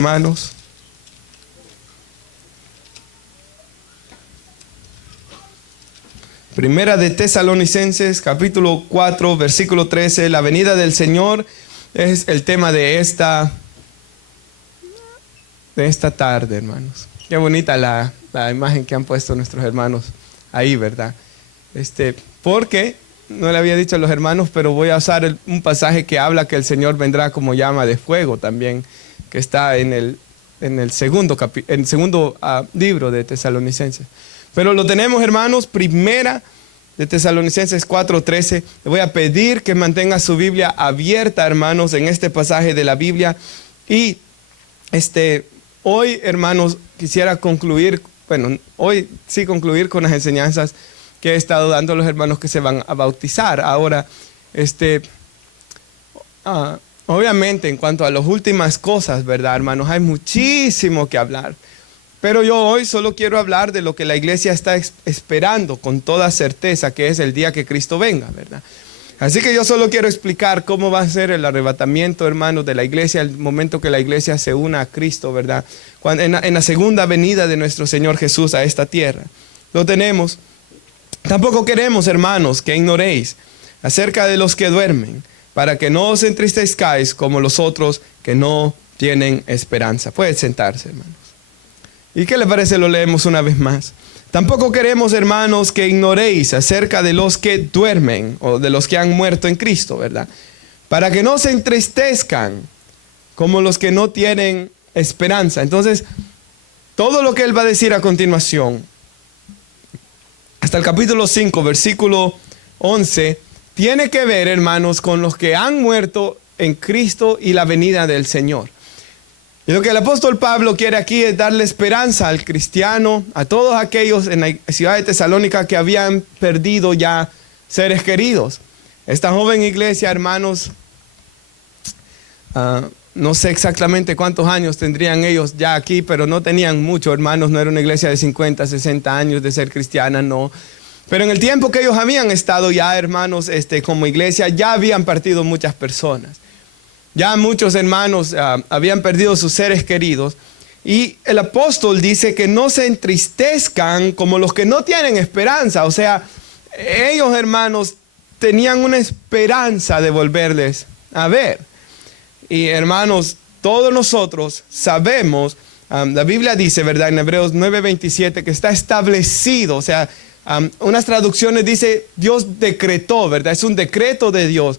Hermanos, Primera de Tesalonicenses, capítulo 4, versículo 13, la venida del Señor es el tema de esta tarde, hermanos. Qué bonita la imagen que han puesto nuestros hermanos ahí, ¿verdad? Porque, no le había dicho a los hermanos, pero voy a usar un pasaje que habla que el Señor vendrá como llama de fuego también, que está en el segundo libro de Tesalonicenses. Pero lo tenemos, hermanos, Primera de Tesalonicenses 4:13. Le voy a pedir que mantenga su Biblia abierta, hermanos, en este pasaje de la Biblia. Y hoy, hermanos, quisiera concluir con las enseñanzas que he estado dando a los hermanos que se van a bautizar. Ahora, obviamente, en cuanto a las últimas cosas, ¿verdad, hermanos? Hay muchísimo que hablar. Pero yo hoy solo quiero hablar de lo que la iglesia está esperando con toda certeza, que es el día que Cristo venga, ¿verdad? Así que yo solo quiero explicar cómo va a ser el arrebatamiento, hermanos, de la iglesia, el momento que la iglesia se una a Cristo, ¿verdad? En la segunda venida de nuestro Señor Jesús a esta tierra. Lo tenemos. Tampoco queremos, hermanos, que ignoréis acerca de los que duermen, para que no os entristezcáis como los otros que no tienen esperanza. Pueden sentarse, hermanos. ¿Y qué le parece? Lo leemos una vez más. Tampoco queremos, hermanos, que ignoréis acerca de los que duermen o de los que han muerto en Cristo, ¿verdad? Para que no se entristezcan como los que no tienen esperanza. Entonces, todo lo que él va a decir a continuación, hasta el capítulo 5, versículo 11, tiene que ver, hermanos, con los que han muerto en Cristo y la venida del Señor. Y lo que el apóstol Pablo quiere aquí es darle esperanza al cristiano, a todos aquellos en la ciudad de Tesalónica que habían perdido ya seres queridos. Esta joven iglesia, hermanos, no sé exactamente cuántos años tendrían ellos ya aquí, pero no tenían mucho, hermanos. No era una iglesia de 50, 60 años de ser cristiana, no. Pero en el tiempo que ellos habían estado ya, hermanos, como iglesia, ya habían partido muchas personas. Ya muchos hermanos habían perdido sus seres queridos. Y el apóstol dice que no se entristezcan como los que no tienen esperanza. O sea, ellos, hermanos, tenían una esperanza de volverles a ver. Y hermanos, todos nosotros sabemos, la Biblia dice, ¿verdad? En Hebreos 9:27, que está establecido. O sea, unas traducciones dice Dios decretó, ¿verdad? Es un decreto de Dios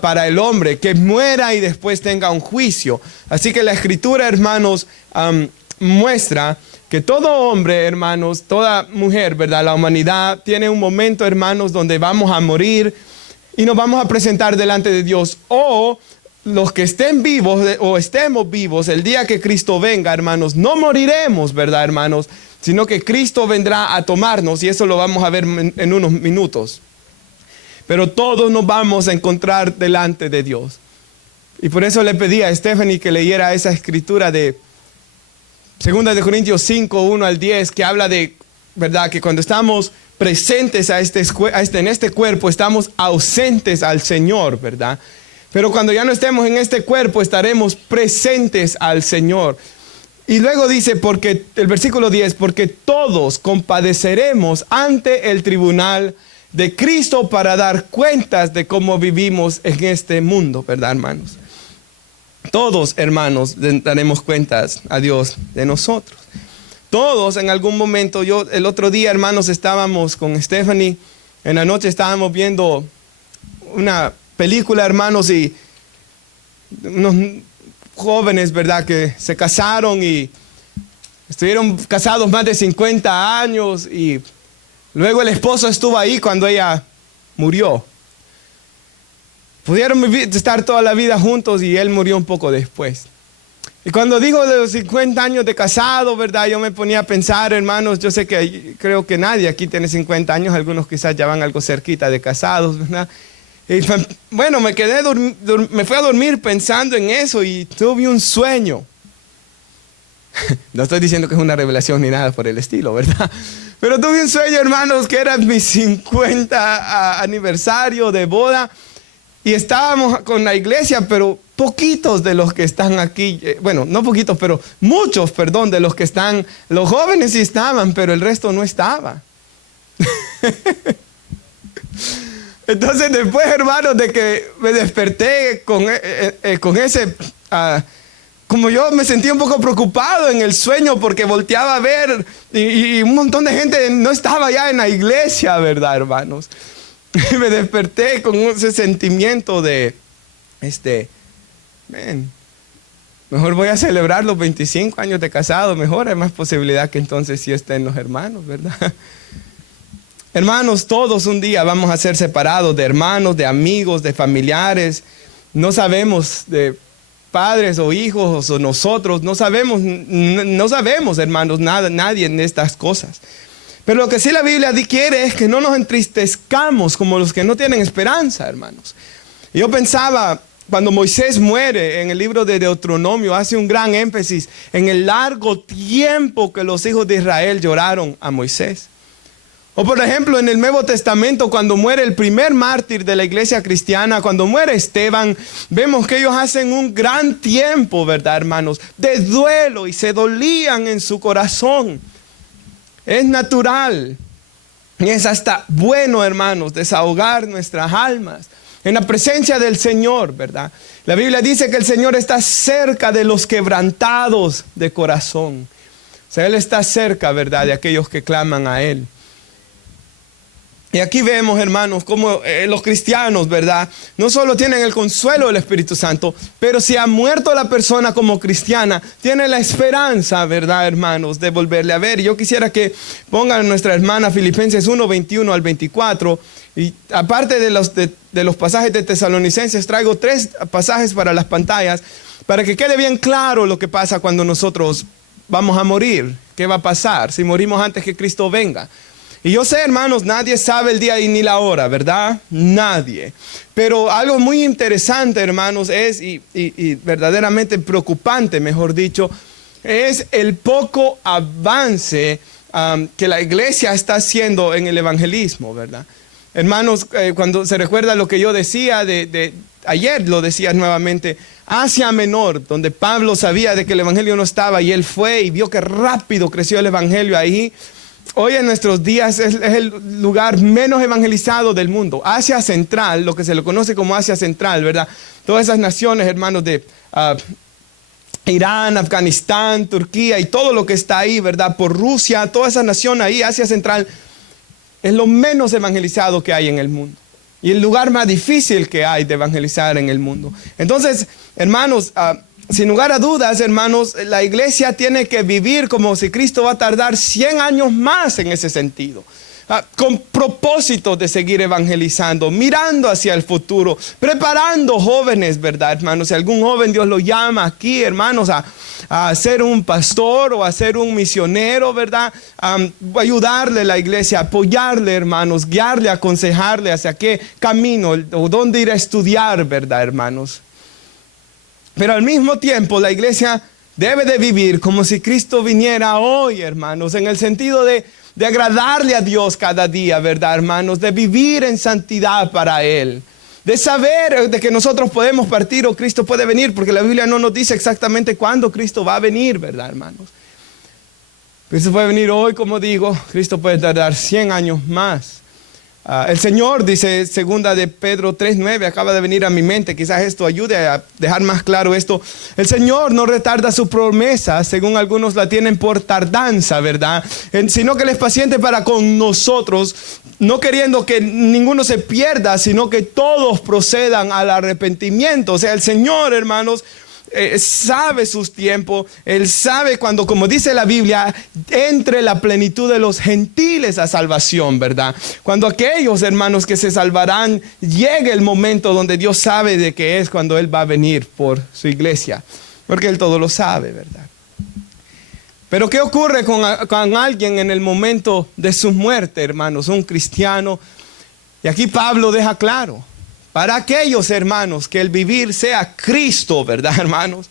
para el hombre que muera y después tenga un juicio. Así que la escritura, hermanos, muestra que todo hombre, hermanos, toda mujer, ¿verdad? La humanidad tiene un momento, hermanos, donde vamos a morir y nos vamos a presentar delante de Dios. O los que estén vivos o estemos vivos el día que Cristo venga, hermanos, no moriremos, ¿verdad, hermanos? Sino que Cristo vendrá a tomarnos, y eso lo vamos a ver en unos minutos. Pero todos nos vamos a encontrar delante de Dios. Y por eso le pedí a Stephanie que leyera esa escritura de 2 Corintios 5, 1 al 10, que habla de, ¿verdad?, que cuando estamos presentes en este cuerpo, estamos ausentes al Señor, ¿verdad? Pero cuando ya no estemos en este cuerpo, estaremos presentes al Señor. Y luego dice, porque el versículo 10, porque todos compadeceremos ante el tribunal de Cristo para dar cuentas de cómo vivimos en este mundo, ¿verdad, hermanos? Todos, hermanos, daremos cuentas a Dios de nosotros. Todos en algún momento. El otro día, hermanos, estábamos con Stephanie, en la noche estábamos viendo una película, hermanos, y unos jóvenes, ¿verdad?, que se casaron y estuvieron casados más de 50 años y luego el esposo estuvo ahí cuando ella murió. Pudieron estar toda la vida juntos y él murió un poco después. Y cuando dijo de los 50 años de casado, ¿verdad?, yo me ponía a pensar, hermanos, yo sé que creo que nadie aquí tiene 50 años, algunos quizás ya van algo cerquita de casados, ¿verdad? Y bueno, me fui a dormir pensando en eso y tuve un sueño. No estoy diciendo que es una revelación ni nada por el estilo, ¿verdad? Pero tuve un sueño, hermanos, que era mi 50 aniversario de boda. y estábamos con la iglesia, pero poquitos de los que están aquí, bueno, no poquitos, pero muchos, perdón, de los que están, los jóvenes sí estaban, pero el resto no estaba. Entonces después, hermanos, de que me desperté con ese, como yo me sentía un poco preocupado en el sueño porque volteaba a ver y un montón de gente no estaba ya en la iglesia, ¿verdad, hermanos? Me desperté con ese sentimiento de, mejor voy a celebrar los 25 años de casado, mejor hay más posibilidad que entonces sí estén los hermanos, ¿verdad? Hermanos, todos un día vamos a ser separados de hermanos, de amigos, de familiares. No sabemos de padres o hijos o nosotros. No sabemos, hermanos, nadie en estas cosas. Pero lo que sí la Biblia quiere es que no nos entristezcamos como los que no tienen esperanza, hermanos. Yo pensaba, cuando Moisés muere en el libro de Deuteronomio, hace un gran énfasis en el largo tiempo que los hijos de Israel lloraron a Moisés. O por ejemplo, en el Nuevo Testamento, cuando muere el primer mártir de la iglesia cristiana, cuando muere Esteban, vemos que ellos hacen un gran tiempo, ¿verdad, hermanos?, de duelo y se dolían en su corazón. Es natural y es hasta bueno, hermanos, desahogar nuestras almas en la presencia del Señor, ¿verdad? La Biblia dice que el Señor está cerca de los quebrantados de corazón. O sea, Él está cerca, ¿verdad?, de aquellos que claman a Él. Y aquí vemos, hermanos, cómo los cristianos, ¿verdad?, no solo tienen el consuelo del Espíritu Santo, pero si ha muerto la persona como cristiana, tiene la esperanza, ¿verdad, hermanos?, de volverle a ver. Y yo quisiera que pongan a nuestra hermana Filipenses 1, 21 al 24. Y aparte de los pasajes de Tesalonicenses, traigo 3 pasajes para las pantallas, para que quede bien claro lo que pasa cuando nosotros vamos a morir. ¿Qué va a pasar si morimos antes que Cristo venga? Y yo sé, hermanos, nadie sabe el día y ni la hora, ¿verdad? Nadie. Pero algo muy interesante, hermanos, es, y verdaderamente preocupante, mejor dicho, es el poco avance que la iglesia está haciendo en el evangelismo, ¿verdad? Hermanos, cuando se recuerda lo que yo decía ayer, lo decía nuevamente, Asia Menor, donde Pablo sabía de que el evangelio no estaba y él fue y vio que rápido creció el evangelio ahí. Hoy en nuestros días es el lugar menos evangelizado del mundo. Asia Central, lo que se le conoce como Asia Central, ¿verdad? Todas esas naciones, hermanos, de Irán, Afganistán, Turquía y todo lo que está ahí, ¿verdad? Por Rusia, toda esa nación ahí, Asia Central, es lo menos evangelizado que hay en el mundo. Y el lugar más difícil que hay de evangelizar en el mundo. Entonces, hermanos, sin lugar a dudas, hermanos, la iglesia tiene que vivir como si Cristo va a tardar 100 años más en ese sentido. Con propósito de seguir evangelizando, mirando hacia el futuro, preparando jóvenes, ¿verdad, hermanos? Si algún joven Dios lo llama aquí, hermanos, a ser un pastor o a ser un misionero, ¿verdad? Ayudarle a la iglesia, apoyarle, hermanos, guiarle, aconsejarle hacia qué camino o dónde ir a estudiar, ¿verdad, hermanos? Pero al mismo tiempo la iglesia debe de vivir como si Cristo viniera hoy, hermanos, en el sentido de agradarle a Dios cada día, ¿verdad, hermanos? De vivir en santidad para Él. De saber de que nosotros podemos partir o Cristo puede venir, porque la Biblia no nos dice exactamente cuándo Cristo va a venir, ¿verdad, hermanos? Cristo puede venir hoy, como digo, Cristo puede tardar 100 años más. El Señor, dice segunda de Pedro 3:9, acaba de venir a mi mente, quizás esto ayude a dejar más claro esto. El Señor no retarda su promesa, según algunos la tienen por tardanza, ¿verdad? Sino que Él es paciente para con nosotros, no queriendo que ninguno se pierda, sino que todos procedan al arrepentimiento. O sea, el Señor, hermanos, sabe sus tiempos. Él sabe cuando, como dice la Biblia, entre la plenitud de los gentiles a salvación, ¿verdad? Cuando aquellos hermanos que se salvarán, llegue el momento donde Dios sabe de qué es cuando Él va a venir por su iglesia, porque Él todo lo sabe, ¿verdad? Pero ¿qué ocurre con alguien en el momento de su muerte, hermanos? Un cristiano. Y aquí Pablo deja claro, para aquellos hermanos que el vivir sea Cristo, ¿verdad, hermanos?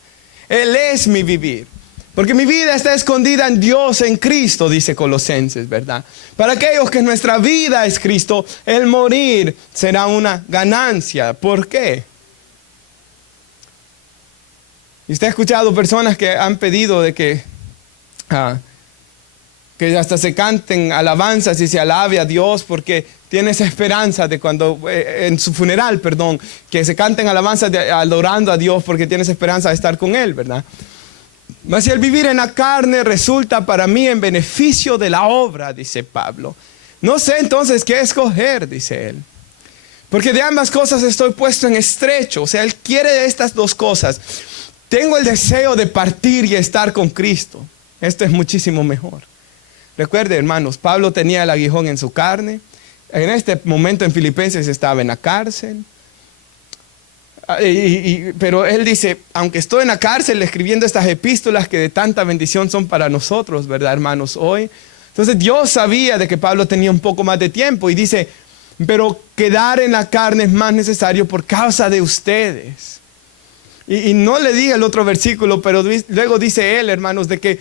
Él es mi vivir. Porque mi vida está escondida en Dios, en Cristo, dice Colosenses, ¿verdad? Para aquellos que nuestra vida es Cristo, el morir será una ganancia. ¿Por qué? Y usted ha escuchado personas que han pedido de que hasta se canten alabanzas y se alabe a Dios porque tiene esa esperanza de cuando, en su funeral, perdón, que se canten alabanzas adorando a Dios porque tiene esa esperanza de estar con Él, ¿verdad? Mas si el vivir en la carne resulta para mí en beneficio de la obra, dice Pablo. No sé entonces qué escoger, dice él. Porque de ambas cosas estoy puesto en estrecho. O sea, él quiere de estas dos cosas. Tengo el deseo de partir y estar con Cristo. Esto es muchísimo mejor. Recuerde, hermanos, Pablo tenía el aguijón en su carne. En este momento en Filipenses estaba en la cárcel. Pero él dice, aunque estoy en la cárcel escribiendo estas epístolas que de tanta bendición son para nosotros, ¿verdad, hermanos? Hoy. Entonces Dios sabía de que Pablo tenía un poco más de tiempo y dice, pero quedar en la carne es más necesario por causa de ustedes. Y no le diga el otro versículo, pero luego dice él, hermanos, de que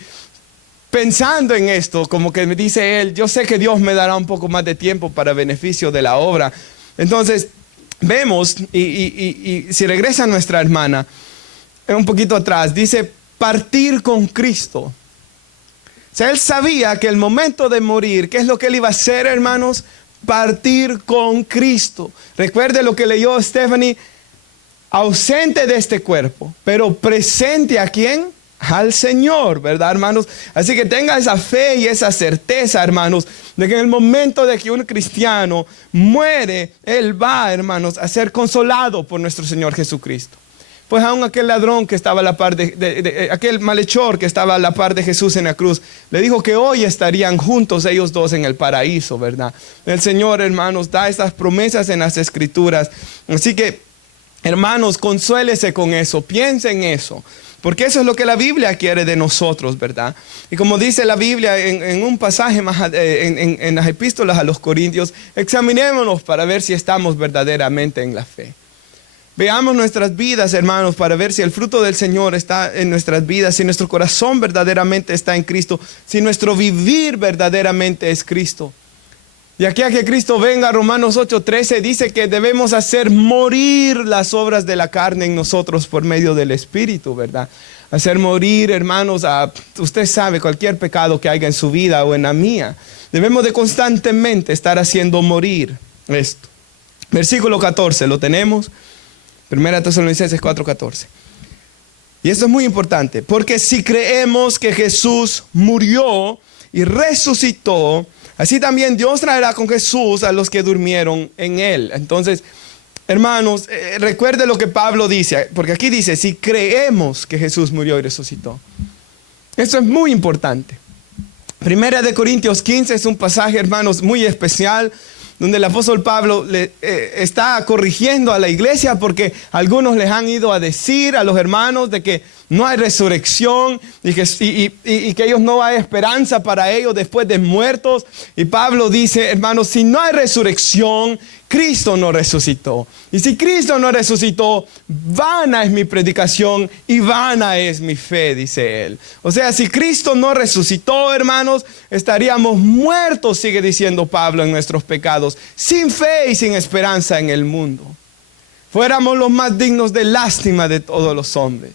pensando en esto, como que me dice él, yo sé que Dios me dará un poco más de tiempo para beneficio de la obra. Entonces, vemos, y si regresa nuestra hermana, un poquito atrás, dice, partir con Cristo. O sea, él sabía que el momento de morir, ¿qué es lo que él iba a hacer, hermanos? Partir con Cristo. Recuerde lo que leyó Stephanie, ausente de este cuerpo, pero presente ¿a quién? Al Señor, ¿verdad, hermanos? Así que tenga esa fe y esa certeza, hermanos, de que en el momento de que un cristiano muere, él va, hermanos, a ser consolado por nuestro Señor Jesucristo. Pues aún aquel ladrón que estaba a la par aquel malhechor que estaba a la par de Jesús en la cruz, le dijo que hoy estarían juntos ellos dos en el paraíso, ¿verdad? El Señor, hermanos, da estas promesas en las Escrituras. Así que, hermanos, consuélese con eso, piense en eso. Porque eso es lo que la Biblia quiere de nosotros, ¿verdad? Y como dice la Biblia en un pasaje más en las epístolas a los Corintios, examinémonos para ver si estamos verdaderamente en la fe. Veamos nuestras vidas, hermanos, para ver si el fruto del Señor está en nuestras vidas, si nuestro corazón verdaderamente está en Cristo, si nuestro vivir verdaderamente es Cristo. Y aquí a que Cristo venga, Romanos 8:13 dice que debemos hacer morir las obras de la carne en nosotros por medio del Espíritu, ¿verdad? Hacer morir, hermanos, usted sabe, cualquier pecado que haya en su vida o en la mía. Debemos de constantemente estar haciendo morir esto. Versículo 14, ¿lo tenemos? 1 Tesalonicenses 4:14. Y esto es muy importante, porque si creemos que Jesús murió y resucitó, así también Dios traerá con Jesús a los que durmieron en Él. Entonces, hermanos, recuerde lo que Pablo dice, porque aquí dice, si creemos que Jesús murió y resucitó. Esto es muy importante. 1 Corintios 15 es un pasaje, hermanos, muy especial, donde el apóstol Pablo está corrigiendo a la iglesia porque algunos les han ido a decir a los hermanos de que no hay resurrección y que ellos no hay esperanza para ellos después de muertos. Y Pablo dice, hermanos, si no hay resurrección, Cristo no resucitó. Y si Cristo no resucitó, vana es mi predicación y vana es mi fe, dice él. O sea, si Cristo no resucitó, hermanos, estaríamos muertos, sigue diciendo Pablo, en nuestros pecados, sin fe y sin esperanza en el mundo. Fuéramos los más dignos de lástima de todos los hombres.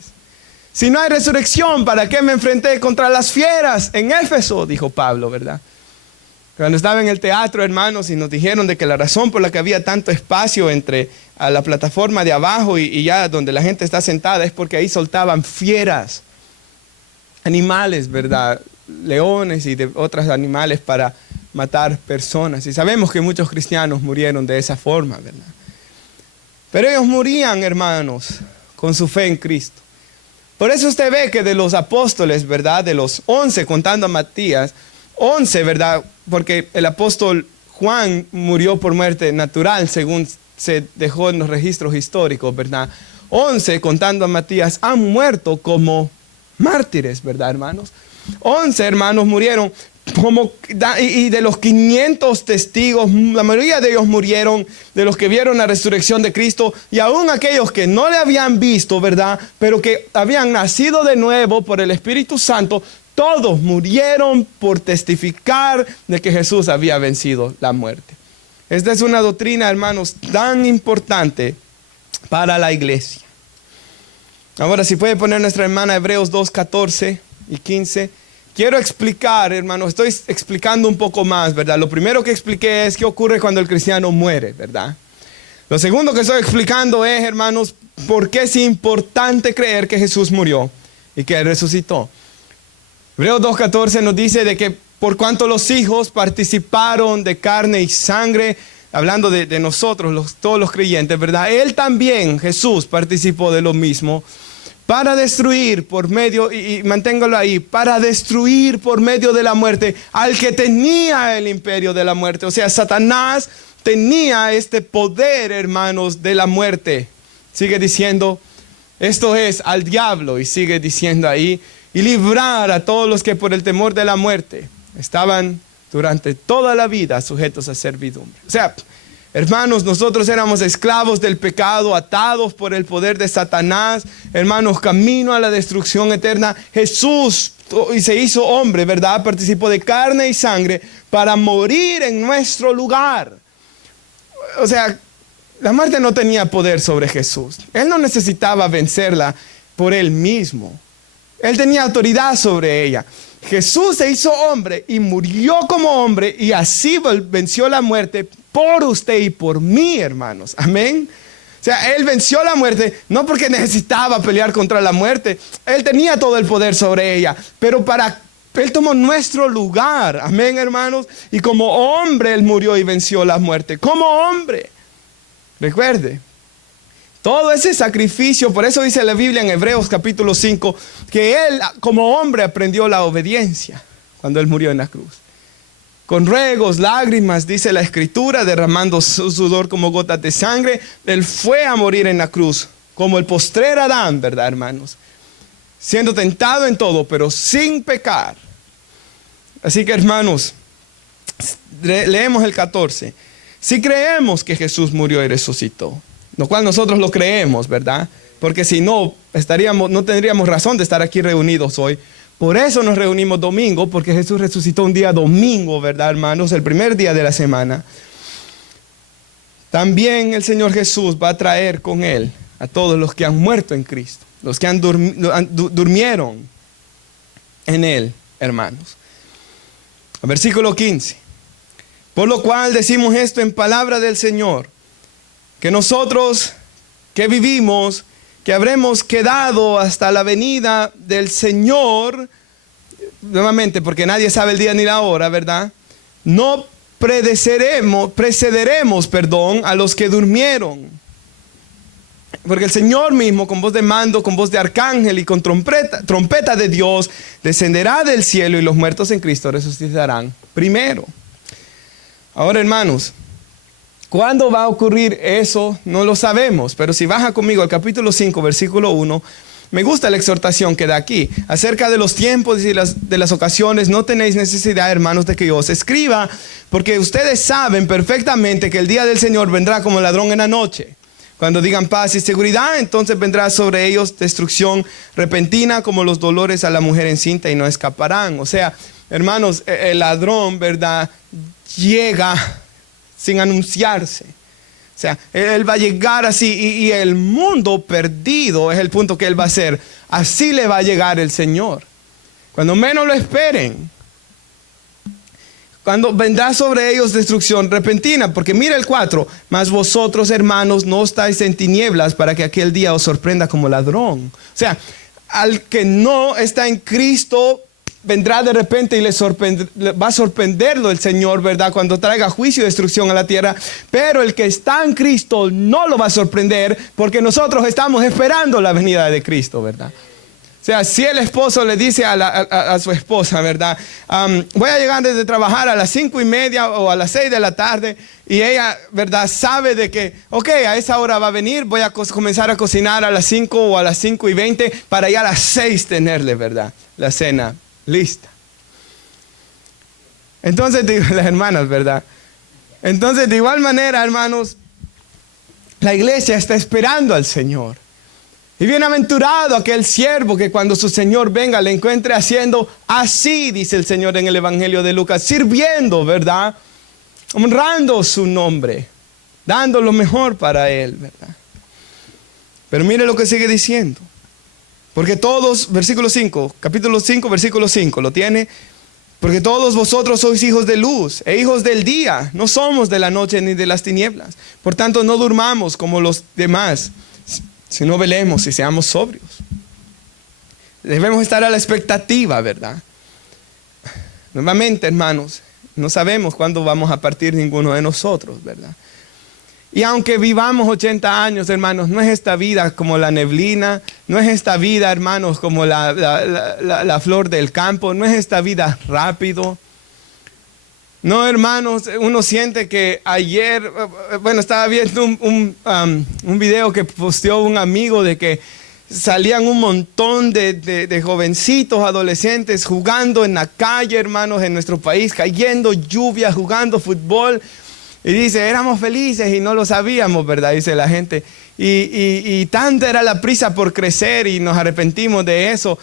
Si no hay resurrección, ¿para qué me enfrenté contra las fieras en Éfeso? Dijo Pablo, ¿verdad? Cuando estaba en el teatro, hermanos, y nos dijeron de que la razón por la que había tanto espacio entre a la plataforma de abajo y ya donde la gente está sentada es porque ahí soltaban fieras, animales, ¿verdad? Leones y de otros animales para matar personas. Y sabemos que muchos cristianos murieron de esa forma, ¿verdad? Pero ellos morían, hermanos, con su fe en Cristo. Por eso usted ve que de los apóstoles, ¿verdad? De los 11, contando a Matías, 11, ¿verdad? Porque el apóstol Juan murió por muerte natural, según se dejó en los registros históricos, ¿verdad? 11, contando a Matías, han muerto como mártires, ¿verdad, hermanos? 11 hermanos murieron y de los 500 testigos, la mayoría de ellos murieron, de los que vieron la resurrección de Cristo, y aún aquellos que no le habían visto, ¿verdad? Pero que habían nacido de nuevo por el Espíritu Santo, todos murieron por testificar de que Jesús había vencido la muerte. Esta es una doctrina, hermanos, tan importante para la iglesia. Ahora, si puede poner nuestra hermana Hebreos 2, 14 y 15. Quiero explicar, hermanos, estoy explicando un poco más, ¿verdad? Lo primero que expliqué es qué ocurre cuando el cristiano muere, ¿verdad? Lo segundo que estoy explicando es, hermanos, por qué es importante creer que Jesús murió y que Él resucitó. Hebreos 2.14 nos dice de que por cuanto los hijos participaron de carne y sangre, hablando de nosotros, todos los creyentes, ¿verdad? Él también, Jesús, participó de lo mismo para destruir por medio, y manténgalo ahí, para destruir por medio de la muerte al que tenía el imperio de la muerte. O sea, Satanás tenía este poder, hermanos, de la muerte. Sigue diciendo, esto es al diablo, y sigue diciendo ahí, y librar a todos los que por el temor de la muerte estaban durante toda la vida sujetos a servidumbre. O sea, hermanos, nosotros éramos esclavos del pecado, atados por el poder de Satanás, hermanos, camino a la destrucción eterna. Jesús y se hizo hombre, ¿verdad? Participó de carne y sangre para morir en nuestro lugar. O sea, la muerte no tenía poder sobre Jesús. Él no necesitaba vencerla por él mismo. Él tenía autoridad sobre ella. Jesús se hizo hombre y murió como hombre y así venció la muerte por usted y por mí, hermanos. Amén. O sea, Él venció la muerte no porque necesitaba pelear contra la muerte. Él tenía todo el poder sobre ella, pero Él tomó nuestro lugar. Amén, hermanos. Y como hombre Él murió y venció la muerte. Como hombre. Recuerde. Todo ese sacrificio, por eso dice la Biblia en Hebreos capítulo 5, que Él como hombre aprendió la obediencia cuando Él murió en la cruz. Con ruegos, lágrimas, dice la Escritura, derramando su sudor como gotas de sangre, Él fue a morir en la cruz, como el postrer Adán, ¿verdad, hermanos? Siendo tentado en todo, pero sin pecar. Así que, hermanos, leemos el 14. Si creemos que Jesús murió y resucitó, lo cual nosotros lo creemos, ¿verdad? Porque si no, no tendríamos razón de estar aquí reunidos hoy. Por eso nos reunimos domingo, porque Jesús resucitó un día domingo, ¿verdad, hermanos? El primer día de la semana. También el Señor Jesús va a traer con Él a todos los que han muerto en Cristo, los que durmieron en Él, hermanos. Versículo 15. Por lo cual decimos esto en palabra del Señor, que nosotros que vivimos, que habremos quedado hasta la venida del Señor, nuevamente porque nadie sabe el día ni la hora, ¿verdad? No precederemos, a los que durmieron. Porque el Señor mismo, con voz de mando, con voz de arcángel y con trompeta de Dios, descenderá del cielo y los muertos en Cristo resucitarán primero. Ahora, hermanos, ¿cuándo va a ocurrir eso? No lo sabemos, pero si baja conmigo al capítulo 5, versículo 1, me gusta la exhortación que da aquí. Acerca de los tiempos y de las ocasiones, no tenéis necesidad, hermanos, de que yo os escriba, porque ustedes saben perfectamente que el día del Señor vendrá como ladrón en la noche. Cuando digan paz y seguridad, entonces vendrá sobre ellos destrucción repentina, como los dolores a la mujer encinta, y no escaparán. O sea, hermanos, el ladrón, ¿verdad?, llega sin anunciarse. O sea, Él va a llegar así y el mundo perdido es el punto que Él va a hacer. Así le va a llegar el Señor. Cuando menos lo esperen. Cuando vendrá sobre ellos destrucción repentina. Porque mira el 4. Mas vosotros, hermanos, no estáis en tinieblas para que aquel día os sorprenda como ladrón. O sea, al que no está en Cristo, vendrá de repente y va a sorprenderlo el Señor, ¿verdad? Cuando traiga juicio y destrucción a la tierra. Pero el que está en Cristo no lo va a sorprender, porque nosotros estamos esperando la venida de Cristo, ¿verdad? O sea, si el esposo le dice a su esposa, ¿verdad? Voy a llegar desde trabajar a las 5:30 o a las 6 de la tarde, y ella, ¿verdad?, sabe de que, ok, a esa hora va a venir, voy a comenzar a cocinar a las 5 o a las 5:20 para ya a las 6 tenerle, ¿verdad?, la cena lista. Entonces, las hermanas, ¿verdad? Entonces, de igual manera, hermanos, la iglesia está esperando al Señor. Y bienaventurado aquel siervo que cuando su Señor venga le encuentre haciendo así, dice el Señor en el Evangelio de Lucas, sirviendo, ¿verdad? Honrando su nombre, dando lo mejor para Él, ¿verdad? Pero mire lo que sigue diciendo. Porque todos, versículo 5, capítulo 5, versículo 5, ¿lo tiene? Porque todos vosotros sois hijos de luz e hijos del día, no somos de la noche ni de las tinieblas. Por tanto, no durmamos como los demás, sino velemos y seamos sobrios. Debemos estar a la expectativa, ¿verdad? Nuevamente, hermanos, no sabemos cuándo vamos a partir ninguno de nosotros, ¿verdad? Y aunque vivamos 80 años, hermanos, no es esta vida como la neblina, no es esta vida, hermanos, como la flor del campo, no es esta vida rápido. No, hermanos, uno siente que ayer, bueno, estaba viendo un video que posteó un amigo de que salían un montón de jovencitos, adolescentes jugando en la calle, hermanos, en nuestro país, cayendo lluvia, jugando fútbol. Y dice, éramos felices y no lo sabíamos, ¿verdad? Dice la gente. Y tanta era la prisa por crecer y nos arrepentimos de eso.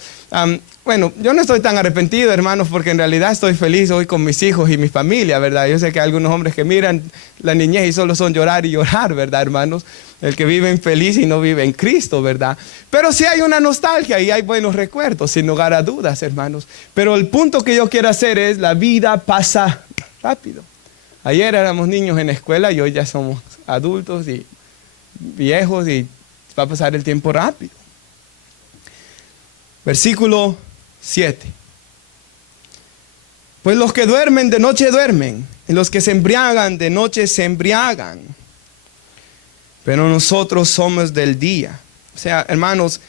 Bueno, yo no estoy tan arrepentido, hermanos, porque en realidad estoy feliz hoy con mis hijos y mi familia, ¿verdad? Yo sé que hay algunos hombres que miran la niñez y solo son llorar y llorar, ¿verdad, hermanos? El que vive infeliz y no vive en Cristo, ¿verdad? Pero sí hay una nostalgia y hay buenos recuerdos, sin lugar a dudas, hermanos. Pero el punto que yo quiero hacer es, la vida pasa rápido. Ayer éramos niños en la escuela y hoy ya somos adultos y viejos y va a pasar el tiempo rápido. Versículo 7. Pues los que duermen de noche duermen, y los que se embriagan de noche se embriagan. Pero nosotros somos del día. O sea, hermanos,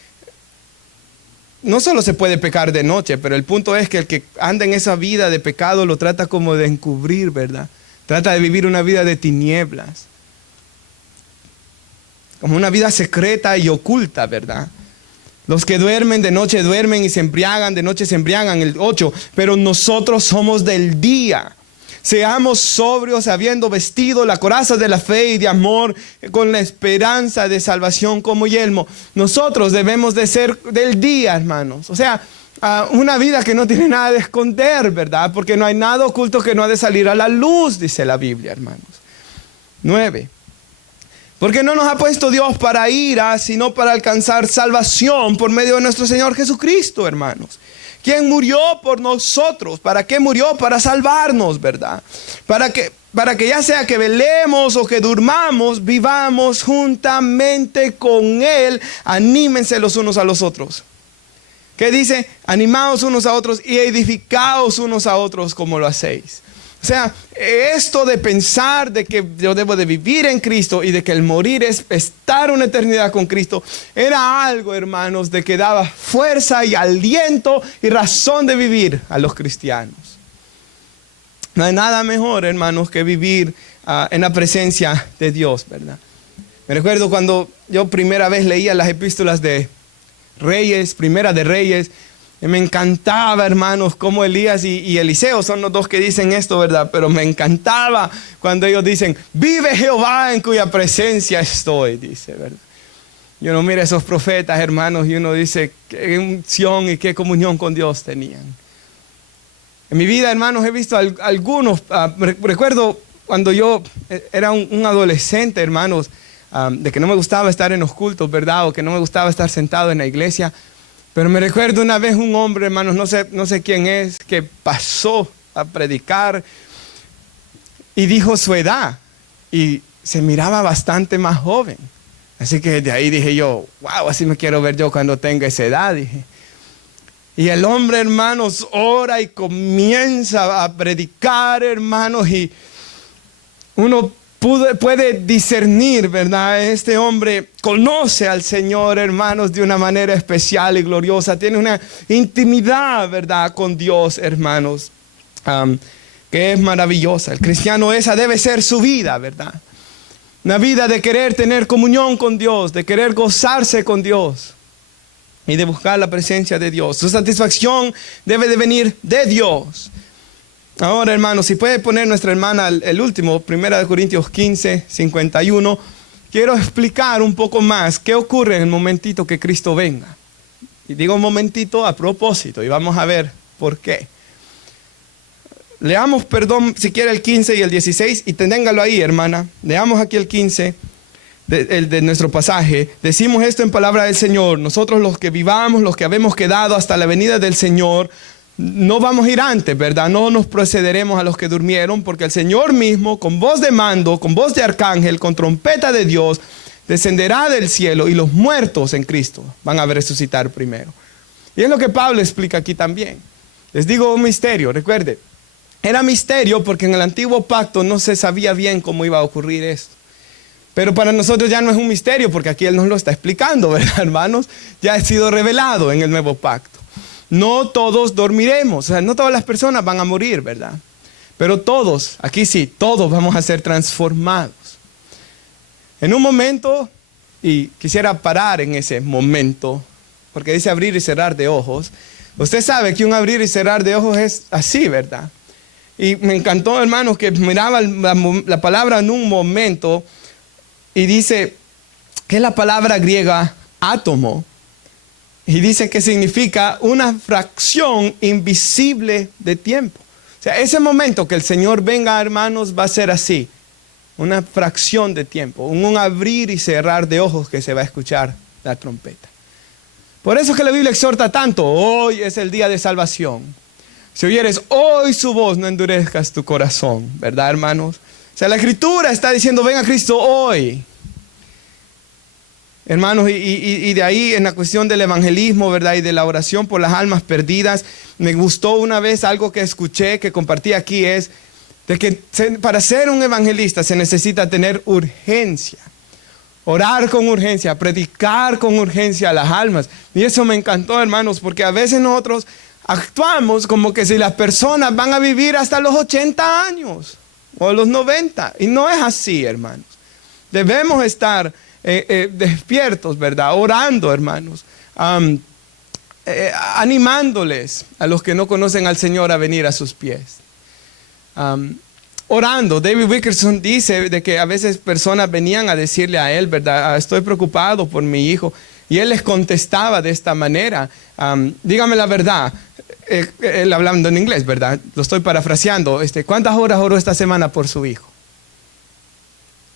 no solo se puede pecar de noche, pero el punto es que el que anda en esa vida de pecado lo trata como de encubrir, ¿verdad? Trata de vivir una vida de tinieblas. Como una vida secreta y oculta, ¿verdad? Los que duermen de noche duermen y se embriagan de noche se embriagan. El 8. Pero nosotros somos del día. Seamos sobrios, habiendo vestido la coraza de la fe y de amor, con la esperanza de salvación como yelmo. Nosotros debemos de ser del día, hermanos. O sea, una vida que no tiene nada de esconder, ¿verdad? Porque no hay nada oculto que no ha de salir a la luz, dice la Biblia, hermanos. 9. Porque no nos ha puesto Dios para ira, sino para alcanzar salvación por medio de nuestro Señor Jesucristo, hermanos. Quien murió por nosotros. ¿Para qué murió? Para salvarnos, ¿verdad? Para que ya sea que velemos o que durmamos, vivamos juntamente con Él. Anímense los unos a los otros. ¿Qué dice? Animaos unos a otros y edificaos unos a otros como lo hacéis. O sea, esto de pensar de que yo debo de vivir en Cristo y de que el morir es estar una eternidad con Cristo, era algo, hermanos, de que daba fuerza y aliento y razón de vivir a los cristianos. No hay nada mejor, hermanos, que vivir en la presencia de Dios, ¿verdad? Me recuerdo cuando yo primera vez leía las epístolas de Reyes, Primera de Reyes. Me encantaba, hermanos, como Elías y Eliseo son los dos que dicen esto, ¿verdad? Pero me encantaba cuando ellos dicen, vive Jehová en cuya presencia estoy, dice, ¿verdad? Y uno mira a esos profetas, hermanos, y uno dice, qué unción y qué comunión con Dios tenían. En mi vida, hermanos, he visto algunos, recuerdo cuando yo era un adolescente, hermanos, de que no me gustaba estar en los cultos, ¿verdad? O que no me gustaba estar sentado en la iglesia. Pero me recuerdo una vez un hombre, hermanos, no sé quién es, que pasó a predicar y dijo su edad y se miraba bastante más joven. Así que de ahí dije yo, wow, así me quiero ver yo cuando tenga esa edad, dije. Y el hombre, hermanos, ora y comienza a predicar, hermanos, y uno puede discernir, ¿verdad? Este hombre conoce al Señor, hermanos, de una manera especial y gloriosa. Tiene una intimidad, ¿verdad? Con Dios, hermanos, que es maravillosa. El cristiano, esa debe ser su vida, ¿verdad? Una vida de querer tener comunión con Dios, de querer gozarse con Dios y de buscar la presencia de Dios. Su satisfacción debe de venir de Dios. Ahora, hermanos, si puede poner nuestra hermana el último, 1 Corintios 15, 51, quiero explicar un poco más qué ocurre en el momentito que Cristo venga. Y digo un momentito a propósito, y vamos a ver por qué. Leamos, si quiere, el 15 y el 16, y téngalo ahí, hermana. Leamos aquí el 15 de nuestro pasaje. Decimos esto en palabra del Señor: nosotros los que vivamos, los que habemos quedado hasta la venida del Señor, no vamos a ir antes, ¿verdad? No nos procederemos a los que durmieron, porque el Señor mismo, con voz de mando, con voz de arcángel, con trompeta de Dios, descenderá del cielo, y los muertos en Cristo van a resucitar primero. Y es lo que Pablo explica aquí también. Les digo un misterio, recuerde. Era misterio porque en el antiguo pacto no se sabía bien cómo iba a ocurrir esto. Pero para nosotros ya no es un misterio, porque aquí Él nos lo está explicando, ¿verdad, hermanos? Ya ha sido revelado en el nuevo pacto. No todos dormiremos, o sea, no todas las personas van a morir, ¿verdad? Pero todos, aquí sí, todos vamos a ser transformados. En un momento, y quisiera parar en ese momento, porque dice abrir y cerrar de ojos. Usted sabe que un abrir y cerrar de ojos es así, ¿verdad? Y me encantó, hermanos, que miraba la palabra en un momento y dice que es la palabra griega átomo. Y dice que significa una fracción invisible de tiempo. O sea, ese momento que el Señor venga, hermanos, va a ser así. Una fracción de tiempo. Un abrir y cerrar de ojos que se va a escuchar la trompeta. Por eso es que la Biblia exhorta tanto. Hoy es el día de salvación. Si oyeres hoy su voz, no endurezcas tu corazón. ¿Verdad, hermanos? O sea, la Escritura está diciendo, ven a Cristo hoy. Hermanos, y de ahí en la cuestión del evangelismo, ¿verdad? Y de la oración por las almas perdidas, me gustó una vez algo que escuché, que compartí aquí, es de que para ser un evangelista se necesita tener urgencia. Orar con urgencia, predicar con urgencia a las almas. Y eso me encantó, hermanos, porque a veces nosotros actuamos como que si las personas van a vivir hasta los 80 años o los 90. Y no es así, hermanos. Debemos estar despiertos, ¿verdad? Orando, hermanos. Animándoles a los que no conocen al Señor a venir a sus pies. Orando. David Wilkerson dice de que a veces personas venían a decirle a él, ¿verdad? Estoy preocupado por mi hijo. Y él les contestaba de esta manera. Dígame la verdad. Él hablando en inglés, ¿verdad? Lo estoy parafraseando. ¿Cuántas horas oró esta semana por su hijo?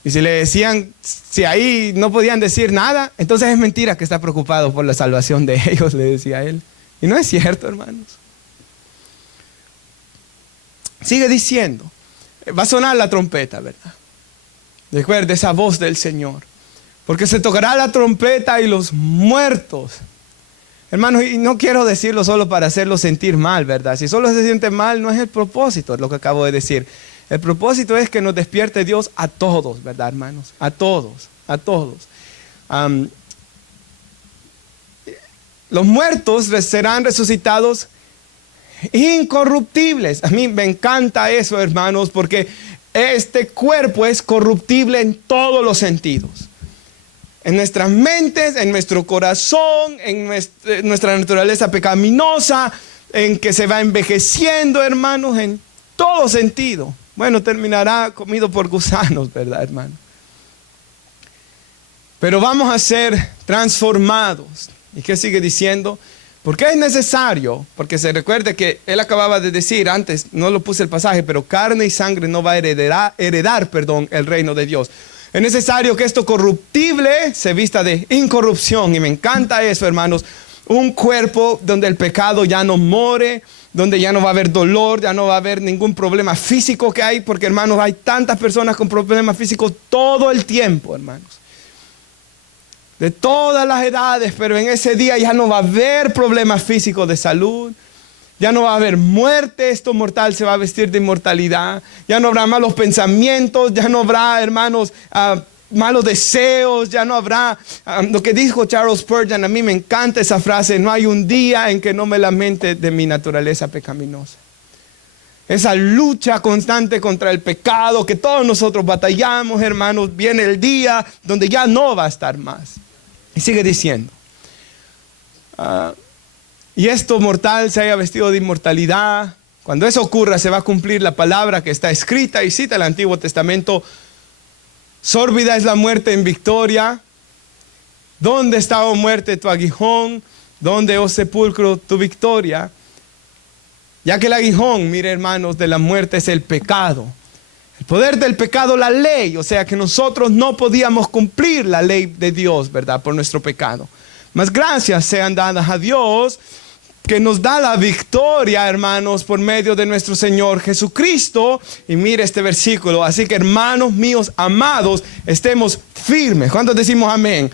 Y si le decían, si ahí no podían decir nada, entonces es mentira que está preocupado por la salvación de ellos, le decía él. Y no es cierto, hermanos. Sigue diciendo, va a sonar la trompeta, ¿verdad? Recuerde esa voz del Señor. Porque se tocará la trompeta y los muertos. Hermanos, y no quiero decirlo solo para hacerlo sentir mal, ¿verdad? Si solo se siente mal, no es el propósito, es lo que acabo de decir. El propósito es que nos despierte Dios a todos, ¿verdad, hermanos? A todos, a todos. Los muertos serán resucitados incorruptibles. A mí me encanta eso, hermanos, porque este cuerpo es corruptible en todos los sentidos. En nuestras mentes, en nuestro corazón, en nuestra naturaleza pecaminosa, en que se va envejeciendo, hermanos, en todo sentido. Bueno, terminará comido por gusanos, ¿verdad, hermano? Pero vamos a ser transformados. ¿Y qué sigue diciendo? Porque es necesario, porque se recuerde que él acababa de decir antes, no lo puse el pasaje, pero carne y sangre no va a heredar el reino de Dios. Es necesario que esto corruptible se vista de incorrupción. Y me encanta eso, hermanos. Un cuerpo donde el pecado ya no more, donde ya no va a haber dolor, ya no va a haber ningún problema físico que hay. Porque, hermanos, hay tantas personas con problemas físicos todo el tiempo, hermanos. De todas las edades, pero en ese día ya no va a haber problemas físicos de salud. Ya no va a haber muerte, esto mortal se va a vestir de inmortalidad. Ya no habrá malos pensamientos, ya no habrá, hermanos, malos deseos, ya no habrá lo que dijo Charles Spurgeon. A mí me encanta esa frase: no hay un día en que no me lamente de mi naturaleza pecaminosa. Esa lucha constante contra el pecado que todos nosotros batallamos, hermanos, viene el día donde ya no va a estar más. Y sigue diciendo, y esto mortal se haya vestido de inmortalidad, Cuando eso ocurra, se va a cumplir la palabra que está escrita, y cita el Antiguo Testamento: sórbida es la muerte en victoria. ¿Dónde está, oh muerte, tu aguijón? ¿Dónde, oh sepulcro, tu victoria? Ya que el aguijón, mire hermanos, de la muerte es el pecado. El poder del pecado, la ley. O sea que nosotros no podíamos cumplir la ley de Dios, ¿verdad? Por nuestro pecado. Mas gracias sean dadas a Dios, que nos da la victoria, hermanos, por medio de nuestro Señor Jesucristo. Y mire este versículo: así que, hermanos míos amados, estemos firmes. ¿Cuántos decimos amén?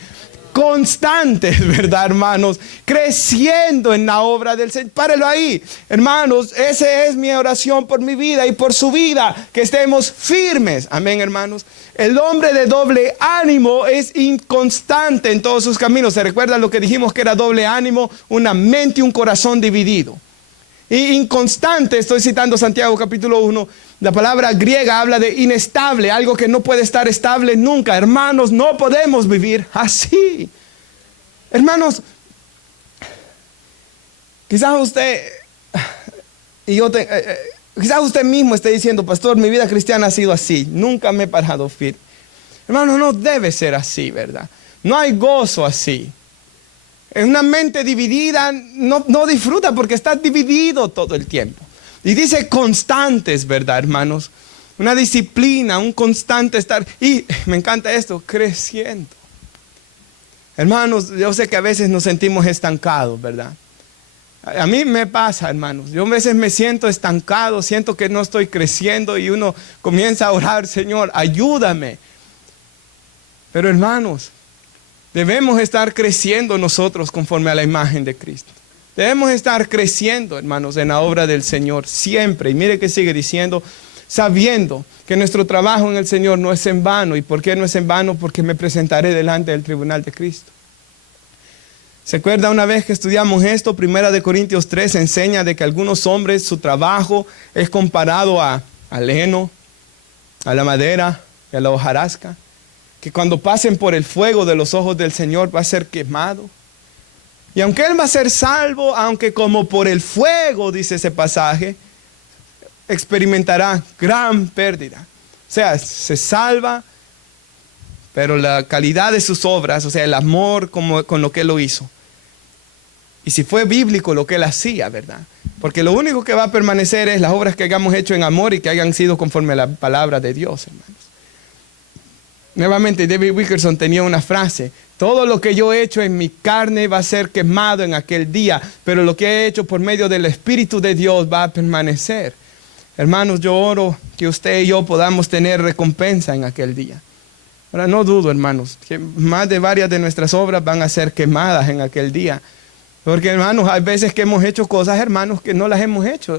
Constantes, ¿verdad, hermanos? Creciendo en la obra del Señor. Párelo ahí, hermanos. Esa es mi oración por mi vida y por su vida, que estemos firmes. Amén, hermanos. El hombre de doble ánimo es inconstante en todos sus caminos. ¿Se recuerda lo que dijimos que era doble ánimo? Una mente y un corazón dividido. Y inconstante, estoy citando Santiago capítulo 1, la palabra griega habla de inestable, algo que no puede estar estable nunca. Hermanos, no podemos vivir así. Hermanos, quizás usted quizás usted mismo esté diciendo: pastor, mi vida cristiana ha sido así, nunca me he parado firme. Hermanos, no debe ser así, ¿verdad? No hay gozo así. En una mente dividida no disfruta, porque está dividido todo el tiempo. Y dice constantes, ¿verdad, hermanos? Una disciplina, un constante estar. Y me encanta esto: creciendo. Hermanos, yo sé que a veces nos sentimos estancados, ¿verdad? A mí me pasa, hermanos. Yo a veces me siento estancado, siento que no estoy creciendo, y uno comienza a orar: Señor, ayúdame. Pero hermanos, debemos estar creciendo nosotros conforme a la imagen de Cristo. Debemos estar creciendo, hermanos, en la obra del Señor siempre. Y mire que sigue diciendo: sabiendo que nuestro trabajo en el Señor no es en vano. ¿Y por qué no es en vano? Porque me presentaré delante del tribunal de Cristo. ¿Se acuerda una vez que estudiamos esto? 1 Corintios 3 enseña de que algunos hombres, su trabajo es comparado al heno, a la madera y a la hojarasca, que cuando pasen por el fuego de los ojos del Señor va a ser quemado. Y aunque él va a ser salvo, aunque como por el fuego, dice ese pasaje, experimentará gran pérdida. O sea, se salva, pero la calidad de sus obras, o sea, el amor con lo que él lo hizo. Y si fue bíblico lo que él hacía, ¿verdad? Porque lo único que va a permanecer es las obras que hayamos hecho en amor y que hayan sido conforme a la palabra de Dios, hermanos. Nuevamente, David Wilkerson tenía una frase: todo lo que yo he hecho en mi carne va a ser quemado en aquel día, pero lo que he hecho por medio del Espíritu de Dios va a permanecer. Hermanos, yo oro que usted y yo podamos tener recompensa en aquel día. Ahora, no dudo, hermanos, que más de varias de nuestras obras van a ser quemadas en aquel día. Porque, hermanos, hay veces que hemos hecho cosas, hermanos, que no las hemos hecho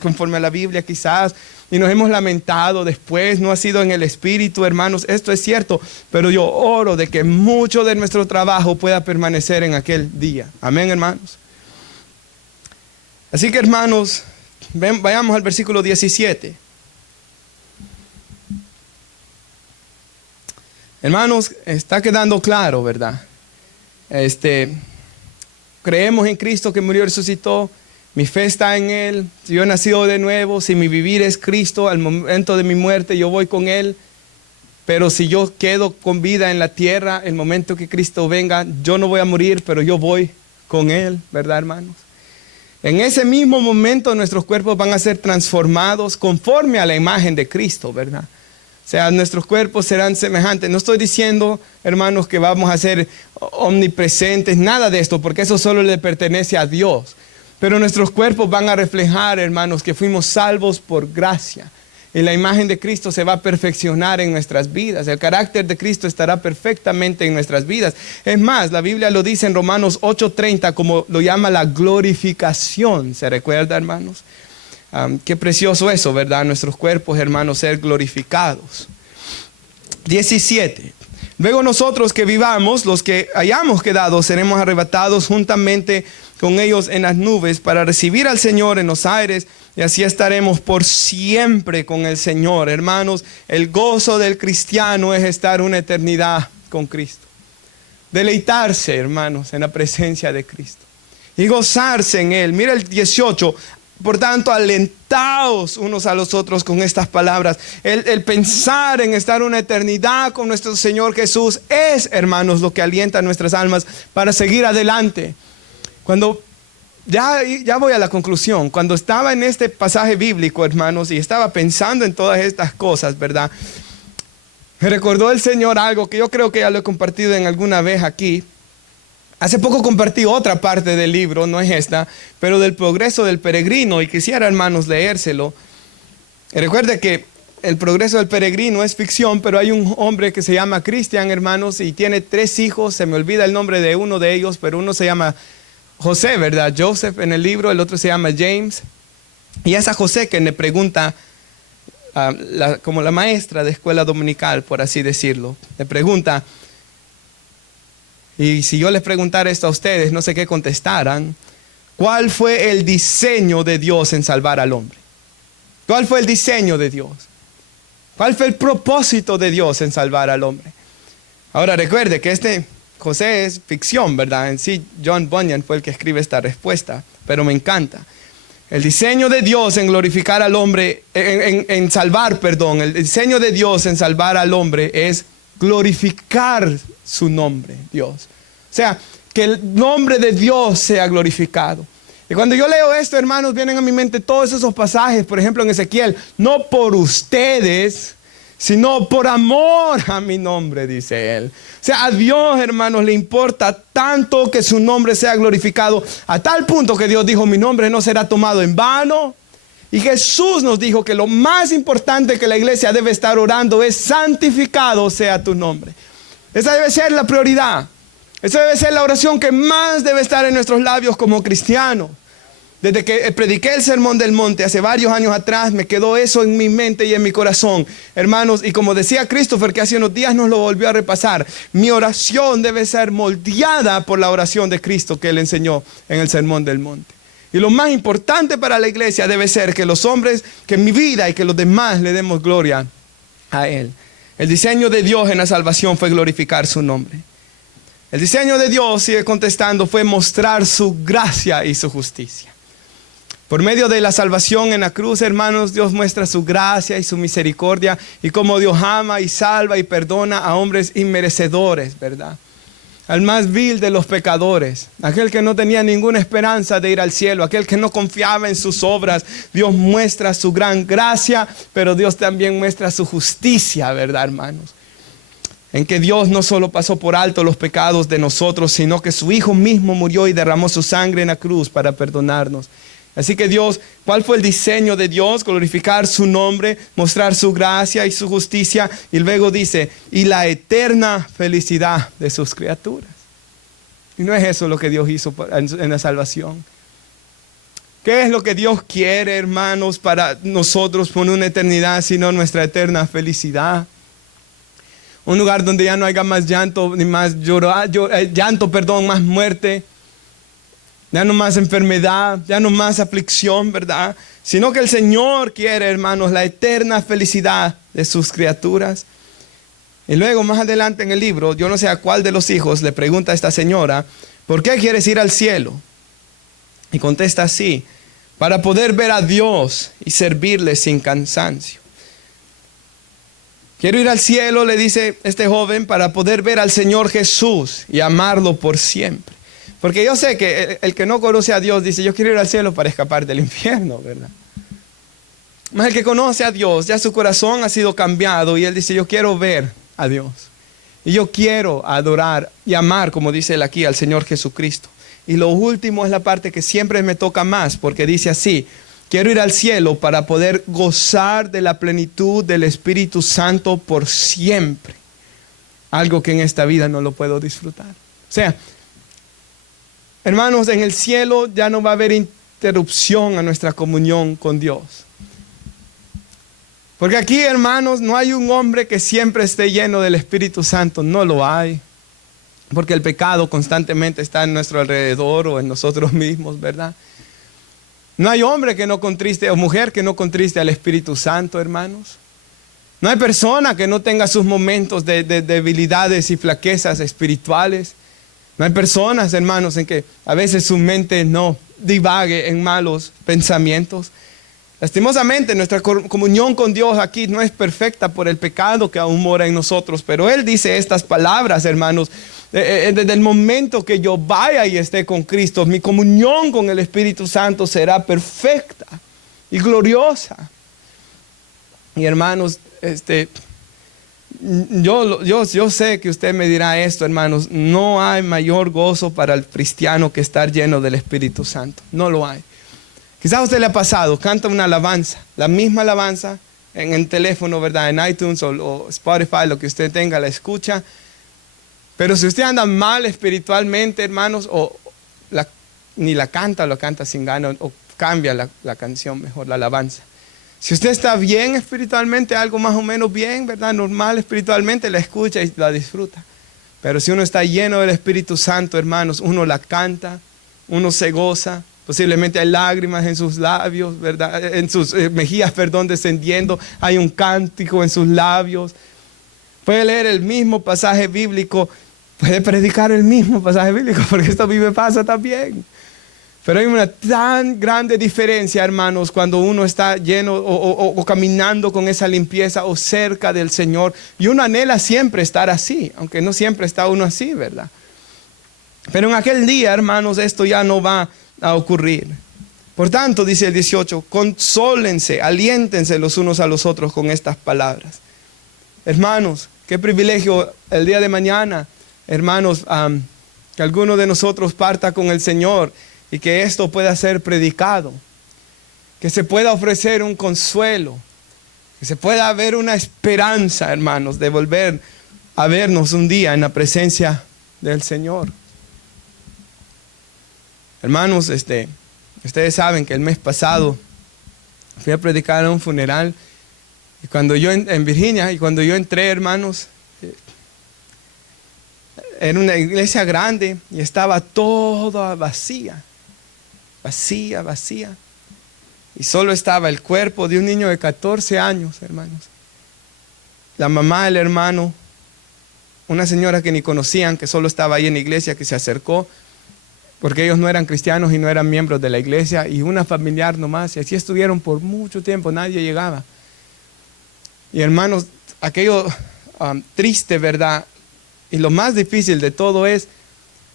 conforme a la Biblia quizás, y nos hemos lamentado después. No ha sido en el Espíritu, hermanos, esto es cierto, pero yo oro de que mucho de nuestro trabajo pueda permanecer en aquel día. Amén, hermanos. Así que, hermanos, vayamos al versículo 17. Hermanos, está quedando claro, ¿verdad? Creemos en Cristo que murió y resucitó. Mi fe está en Él. Si yo he nacido de nuevo, si mi vivir es Cristo, al momento de mi muerte yo voy con Él. Pero si yo quedo con vida en la tierra, el momento que Cristo venga, yo no voy a morir, pero yo voy con Él, ¿verdad, hermanos? En ese mismo momento nuestros cuerpos van a ser transformados conforme a la imagen de Cristo, ¿verdad? O sea, nuestros cuerpos serán semejantes. No estoy diciendo, hermanos, que vamos a ser omnipresentes, nada de esto, porque eso solo le pertenece a Dios. Pero nuestros cuerpos van a reflejar, hermanos, que fuimos salvos por gracia. Y la imagen de Cristo se va a perfeccionar en nuestras vidas. El carácter de Cristo estará perfectamente en nuestras vidas. Es más, la Biblia lo dice en Romanos 8:30, como lo llama la glorificación. ¿Se recuerda, hermanos? Qué precioso eso, ¿verdad? Nuestros cuerpos, hermanos, ser glorificados. 17. Luego nosotros que vivamos, los que hayamos quedado, seremos arrebatados juntamente con ellos en las nubes para recibir al Señor en los aires, y así estaremos por siempre con el Señor. Hermanos, el gozo del cristiano es estar una eternidad con Cristo. Deleitarse, hermanos, en la presencia de Cristo y gozarse en Él. Mira el 18. Por tanto, alentaos unos a los otros con estas palabras. El pensar en estar una eternidad con nuestro Señor Jesús es, hermanos, lo que alienta nuestras almas para seguir adelante. Cuando ya voy a la conclusión. Cuando estaba en este pasaje bíblico, hermanos, y estaba pensando en todas estas cosas, ¿verdad? Me recordó el Señor algo que yo creo que ya lo he compartido en alguna vez aquí. Hace poco compartí otra parte del libro, no es esta, pero del progreso del peregrino, y quisiera, hermanos, leérselo. Y recuerde que el progreso del peregrino es ficción, pero hay un hombre que se llama Cristian, hermanos, y tiene 3 hijos. Se me olvida el nombre de uno de ellos, pero uno se llama José, ¿verdad? Joseph en el libro, el otro se llama James. Y es a José que le pregunta, como la maestra de escuela dominical, por así decirlo, le pregunta, y si yo les preguntara esto a ustedes, no sé qué contestaran, ¿cuál fue el diseño de Dios en salvar al hombre? ¿Cuál fue el diseño de Dios? ¿Cuál fue el propósito de Dios en salvar al hombre? Ahora recuerde que José es ficción, ¿verdad? En sí, John Bunyan fue el que escribe esta respuesta, pero me encanta. El diseño de Dios en glorificar al hombre, en salvar, perdón, el diseño de Dios en salvar al hombre es glorificar su nombre, Dios. O sea, que el nombre de Dios sea glorificado. Y cuando yo leo esto, hermanos, vienen a mi mente todos esos pasajes, por ejemplo en Ezequiel, no por ustedes, sino por amor a mi nombre, dice él. O sea, a Dios, hermanos, le importa tanto que su nombre sea glorificado, a tal punto que Dios dijo, mi nombre no será tomado en vano. Y Jesús nos dijo que lo más importante que la iglesia debe estar orando es santificado sea tu nombre. Esa debe ser la prioridad. Esa debe ser la oración que más debe estar en nuestros labios como cristianos. Desde que prediqué el Sermón del Monte hace varios años atrás, me quedó eso en mi mente y en mi corazón. Hermanos, y como decía Christopher, que hace unos días nos lo volvió a repasar, mi oración debe ser moldeada por la oración de Cristo que Él enseñó en el Sermón del Monte. Y lo más importante para la iglesia debe ser que los hombres, que mi vida y que los demás le demos gloria a Él. El diseño de Dios en la salvación fue glorificar su nombre. El diseño de Dios, sigue contestando, fue mostrar su gracia y su justicia. Por medio de la salvación en la cruz, hermanos, Dios muestra su gracia y su misericordia y cómo Dios ama y salva y perdona a hombres inmerecedores, ¿verdad? Al más vil de los pecadores, aquel que no tenía ninguna esperanza de ir al cielo, aquel que no confiaba en sus obras. Dios muestra su gran gracia, pero Dios también muestra su justicia, ¿verdad, hermanos? En que Dios no solo pasó por alto los pecados de nosotros, sino que su Hijo mismo murió y derramó su sangre en la cruz para perdonarnos. Así que Dios, ¿cuál fue el diseño de Dios? Glorificar su nombre, mostrar su gracia y su justicia. Y luego dice, y la eterna felicidad de sus criaturas. Y no es eso lo que Dios hizo en la salvación. ¿Qué es lo que Dios quiere, hermanos, para nosotros por una eternidad, sino nuestra eterna felicidad? Un lugar donde ya no haya más llanto, ni más más muerte. Ya no más enfermedad, ya no más aflicción, ¿verdad? Sino que el Señor quiere, hermanos, la eterna felicidad de sus criaturas. Y luego, más adelante en el libro, yo no sé a cuál de los hijos le pregunta a esta señora, ¿por qué quieres ir al cielo? Y contesta así, para poder ver a Dios y servirle sin cansancio. Quiero ir al cielo, le dice este joven, para poder ver al Señor Jesús y amarlo por siempre. Porque yo sé que el que no conoce a Dios dice, yo quiero ir al cielo para escapar del infierno, ¿verdad? Mas el que conoce a Dios, ya su corazón ha sido cambiado y él dice, yo quiero ver a Dios. Y yo quiero adorar y amar, como dice él aquí, al Señor Jesucristo. Y lo último es la parte que siempre me toca más, porque dice así, quiero ir al cielo para poder gozar de la plenitud del Espíritu Santo por siempre. Algo que en esta vida no lo puedo disfrutar. O sea, hermanos, en el cielo ya no va a haber interrupción a nuestra comunión con Dios. Porque aquí, hermanos, no hay un hombre que siempre esté lleno del Espíritu Santo. No lo hay. Porque el pecado constantemente está en nuestro alrededor o en nosotros mismos, ¿verdad? No hay hombre que no contriste o mujer que no contriste al Espíritu Santo, hermanos. No hay persona que no tenga sus momentos de debilidades y flaquezas espirituales. No hay personas, hermanos, en que a veces su mente no divague en malos pensamientos. Lastimosamente, nuestra comunión con Dios aquí no es perfecta por el pecado que aún mora en nosotros, pero Él dice estas palabras, hermanos. Desde el momento que yo vaya y esté con Cristo, mi comunión con el Espíritu Santo será perfecta y gloriosa. Y hermanos, yo sé que usted me dirá esto, hermanos, no hay mayor gozo para el cristiano que estar lleno del Espíritu Santo. No lo hay. Quizás a usted le ha pasado, canta una alabanza, la misma alabanza en el teléfono, ¿verdad? En iTunes o Spotify, lo que usted tenga, la escucha. Pero si usted anda mal espiritualmente, hermanos, ni la canta o la canta sin ganas, o cambia la canción mejor, la alabanza. Si usted está bien espiritualmente, algo más o menos bien, ¿verdad? Normal espiritualmente, la escucha y la disfruta. Pero si uno está lleno del Espíritu Santo, hermanos, uno la canta, uno se goza. Posiblemente hay lágrimas en sus labios, ¿verdad? En sus mejillas, descendiendo. Hay un cántico en sus labios. Puede leer el mismo pasaje bíblico. Puede predicar el mismo pasaje bíblico, porque esto a mí me pasa también. Pero hay una tan grande diferencia, hermanos, cuando uno está lleno o caminando con esa limpieza o cerca del Señor. Y uno anhela siempre estar así, aunque no siempre está uno así, ¿verdad? Pero en aquel día, hermanos, esto ya no va a ocurrir. Por tanto, dice el 18, consólense, aliéntense los unos a los otros con estas palabras. Hermanos, qué privilegio el día de mañana, hermanos, que alguno de nosotros parta con el Señor y que esto pueda ser predicado, que se pueda ofrecer un consuelo, que se pueda haber una esperanza, hermanos, de volver a vernos un día en la presencia del Señor. Hermanos, ustedes saben que el mes pasado fui a predicar a un funeral y cuando yo en Virginia, y cuando yo entré, hermanos, era una iglesia grande y estaba toda vacía. Y solo estaba el cuerpo de un niño de 14 años, hermanos. La mamá, el hermano, una señora que ni conocían, que solo estaba ahí en la iglesia, que se acercó, porque ellos no eran cristianos y no eran miembros de la iglesia, y una familiar nomás, y así estuvieron por mucho tiempo, nadie llegaba. Y hermanos, aquello triste, ¿verdad? Y lo más difícil de todo es,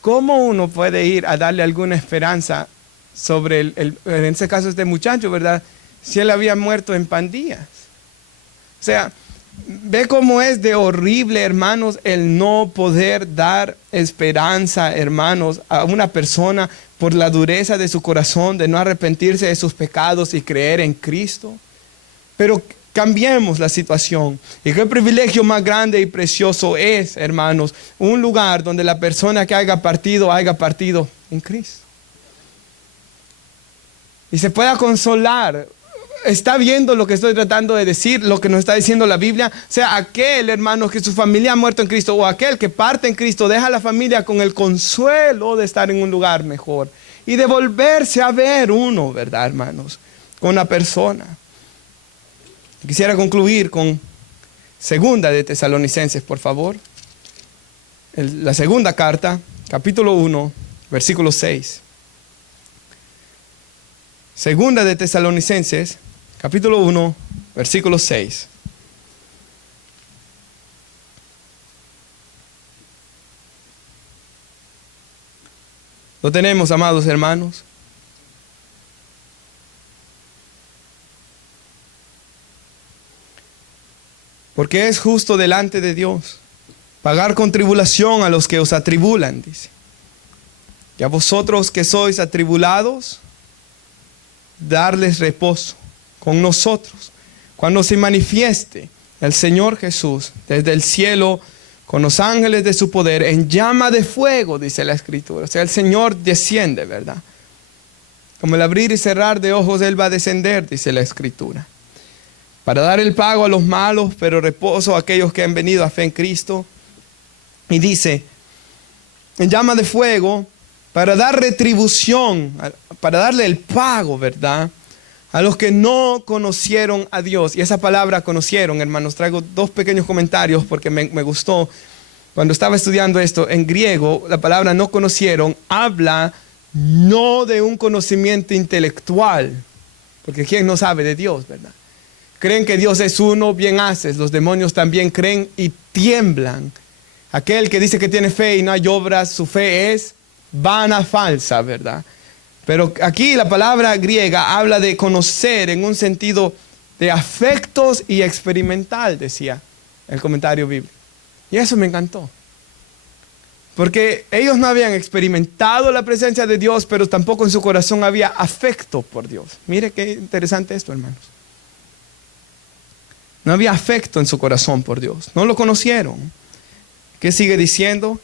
¿cómo uno puede ir a darle alguna esperanza sobre en este caso este muchacho, ¿verdad? Si él había muerto en pandillas. O sea, ve cómo es de horrible, hermanos, el no poder dar esperanza, hermanos, a una persona por la dureza de su corazón, de no arrepentirse de sus pecados y creer en Cristo. Pero cambiemos la situación. Y qué privilegio más grande y precioso es, hermanos, un lugar donde la persona que haya partido en Cristo. Y se pueda consolar. Está viendo lo que estoy tratando de decir, lo que nos está diciendo la Biblia. O sea, aquel hermano que su familia ha muerto en Cristo, o aquel que parte en Cristo, deja a la familia con el consuelo de estar en un lugar mejor y de volverse a ver uno, ¿verdad, hermanos? Con una persona. Quisiera concluir con segunda de Tesalonicenses, por favor. La segunda carta, capítulo 1, versículo 6. Segunda de Tesalonicenses, capítulo 1, versículo 6. Lo tenemos, amados hermanos. Porque es justo delante de Dios pagar con tribulación a los que os atribulan, dice. Y a vosotros que sois atribulados, darles reposo con nosotros cuando se manifieste el Señor Jesús desde el cielo con los ángeles de su poder en llama de fuego, dice la Escritura. O sea, el Señor desciende, ¿verdad? Como el abrir y cerrar de ojos, Él va a descender, dice la Escritura, para dar el pago a los malos, pero reposo a aquellos que han venido a fe en Cristo. Y dice, en llama de fuego, para dar retribución, para darle el pago, ¿verdad?, a los que no conocieron a Dios. Y esa palabra conocieron, hermanos, traigo dos pequeños comentarios porque me gustó. Cuando estaba estudiando esto, en griego, la palabra no conocieron habla no de un conocimiento intelectual, porque ¿quién no sabe de Dios, verdad? Creen que Dios es uno, bien haces. Los demonios también creen y tiemblan. Aquel que dice que tiene fe y no hay obras, su fe es vana, falsa, ¿verdad? Pero aquí la palabra griega habla de conocer en un sentido de afectos y experimental, decía el comentario bíblico. Y eso me encantó. Porque ellos no habían experimentado la presencia de Dios, pero tampoco en su corazón había afecto por Dios. Mire qué interesante esto, hermanos. No había afecto en su corazón por Dios. No lo conocieron. ¿Qué sigue diciendo?